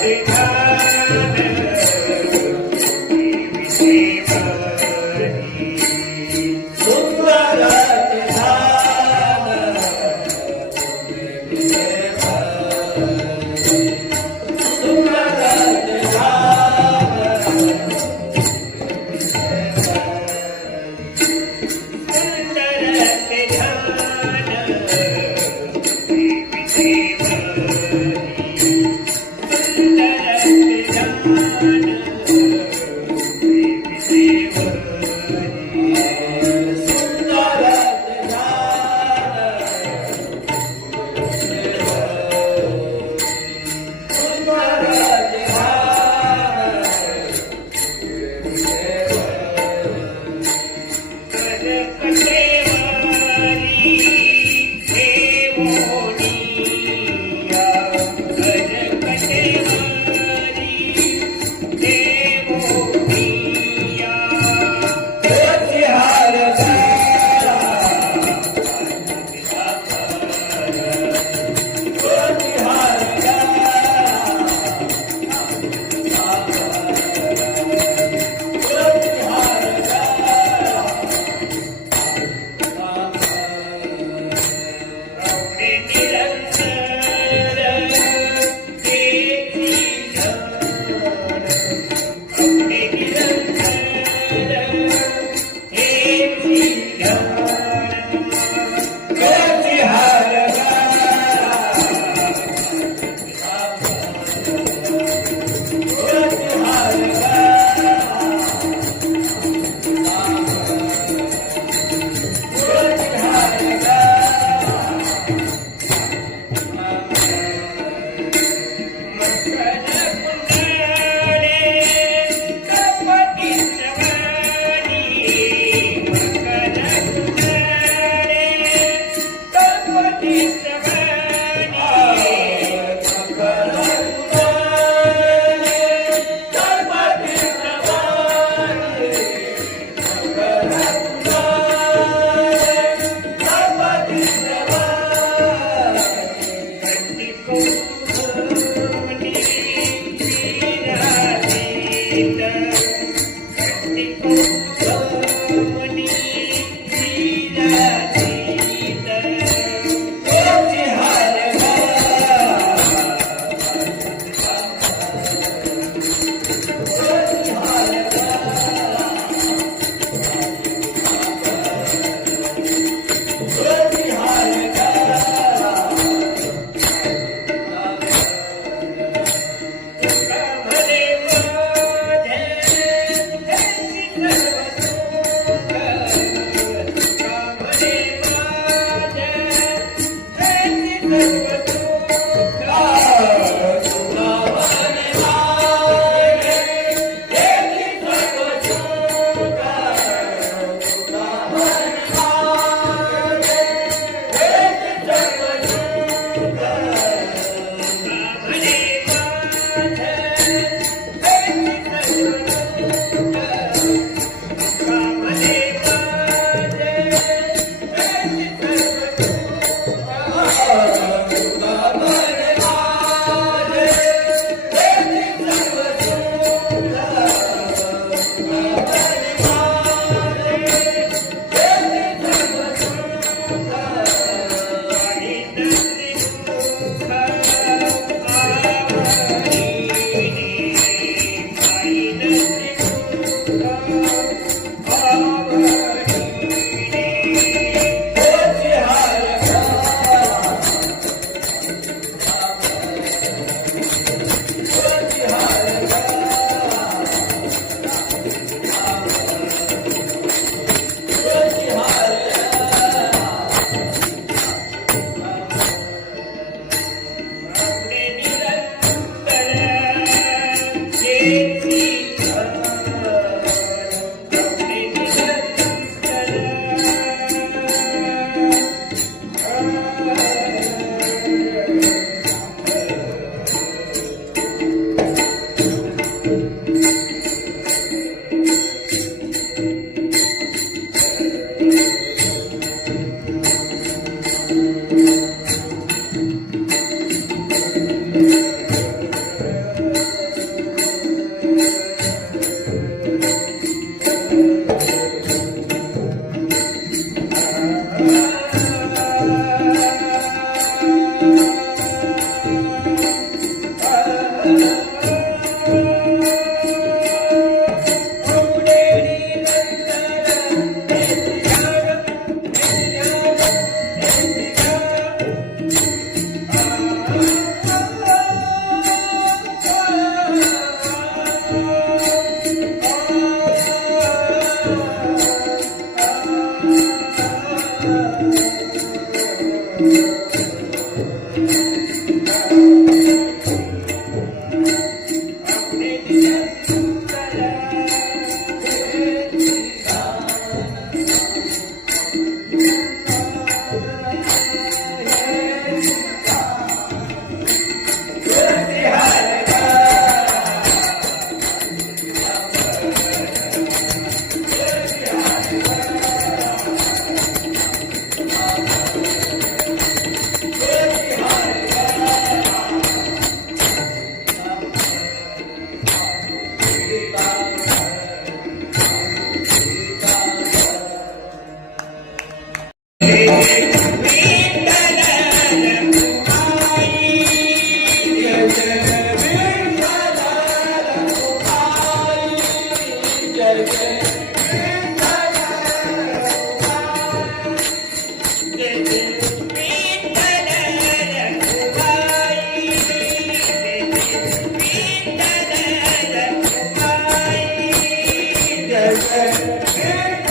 Birthday Yeah. and in